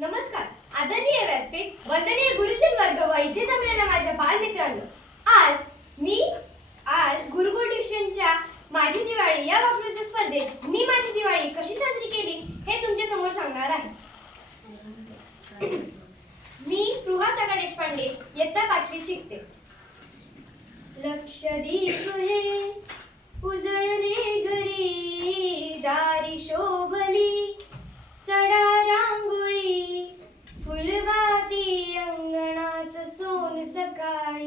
नमस्कार. आदरणीय व्यासपीठ वंदनीय गुरुजन वर्ग व इथे जमलेल्या माझ्या बालमित्रांनो आज मी आज गुरुकुल ट्युशनच्या माझी दिवाळी या वक्तृत्व स्पर्धेत मी माझी दिवाळी कशी साजरी केली हे तुमच्यासमोर सांगणार आहे. मी स्पृहा सगा देशपांडे इयत्ता पाचवीत शिकते. लक्षदीप हे उजळले घरी जारी शो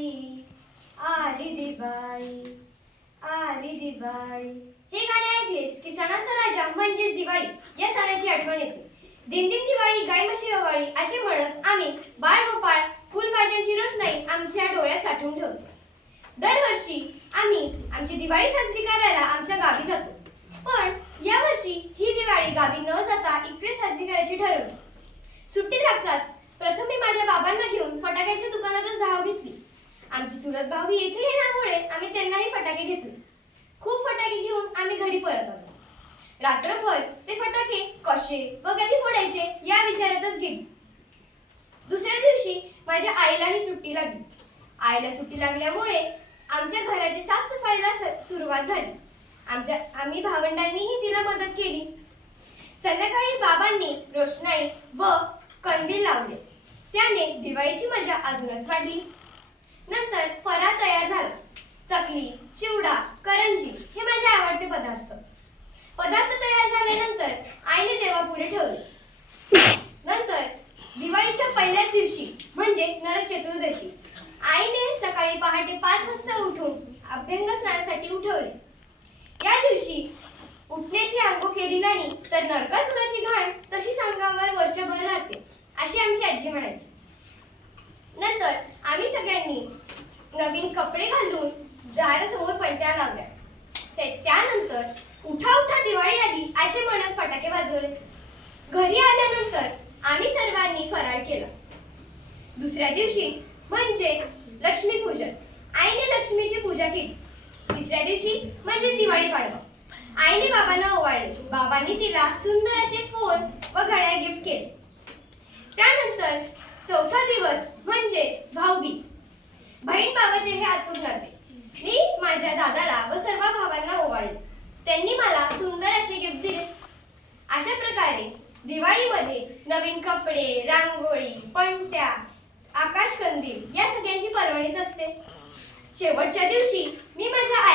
सकाळी आली दिवाळी आली दिवाळी हे गाणे ऐकलेस की सणांचा राजा म्हणजेच दिवाळी. या सणाची आठवण येते. दिन दिन दिवाळी गाय म्हशी ओवाळी असे म्हणत आम्ही बाळ गोपाळ फुलभाज्यांची रोषणाई आमच्या डोळ्यात साठवून ठेवतो. दरवर्षी आम्ही आमची दिवाळी साजरी करायला आमच्या गावी जातो. पण यावर्षी ही दिवाळी गावी न जाता इकडे साजरी करायची ठरवली. सुट्टी लागतात प्रथम मी माझ्या बाबांना घेऊन फटाक्यांच्या दुकानातच धाव घेतली. आमची चुलत भाऊ येथे येण्यामुळे आम्ही त्यांनाही फटाके घेतले. खूप फटाके घेऊन आम्ही घरी परत आलो. रात्रभर ते फटाके कसे व कधी फोडायचे या विचारातच गेली. दुसऱ्या दिवशी माझ्या आईलाही सुट्टी लागली. आईला सुट्टी लागल्यामुळे आमच्या घराची साफसफाईला स- सुरुवात झाली. आमच्या आम्ही भावंडांनीही तिला मदत केली. संध्याकाळी बाबांनी रोषणाई व कंदील लावले. त्याने दिवाळीची मजा अजूनच वाढली. नंतर फरा तयार झाला. चकली चिवडा करंजी हे माझे आवडते पदार्थ. पदार्थ तयार झाल्यानंतर आईने देवापुढे ठेवले. नंतर दिवाळीच्या पहिल्याच दिवशी म्हणजे नरक चतुर्दशी आईने सकाळी पहाटे पाच वाजता उठून अभ्यंग स्नानासाठी उठवले. या दिवशी उठण्याची आंघोळ केली नाही तर नरकासुराची घाण तशी सांगावर वर्षभर राहते अशी आमची आजी म्हणायची नंतर आम्ही सगळ्यांनी नवीन कपडे घालून दारासमोर पणत्या लावल्या. ते- त्यानंतर उठा उठा दिवाळी आली असे म्हणत फटाके वाजवले. घरी आल्यानंतर आम्ही सर्वांनी फराळ केला. दुसऱ्या दिवशी म्हणजे लक्ष्मीपूजन आईने लक्ष्मीची पूजा केली. तिसऱ्या दिवशी म्हणजे दिवाळी पाडवा. आईने बाबांना ओवाळले. बाबांनी तिला सुंदर असे फोन व घड्याळ गिफ्ट केले. त्यानंतर त्यांनी मला सुंदर असे गिफ्ट दिले. अशा प्रकारे दिवाळीमध्ये नवीन कपडे रांगोळी पणत्या आकाशकंदील या सगळ्यांची पर्वणीच असते. शेवटच्या दिवशी मी माझ्या आई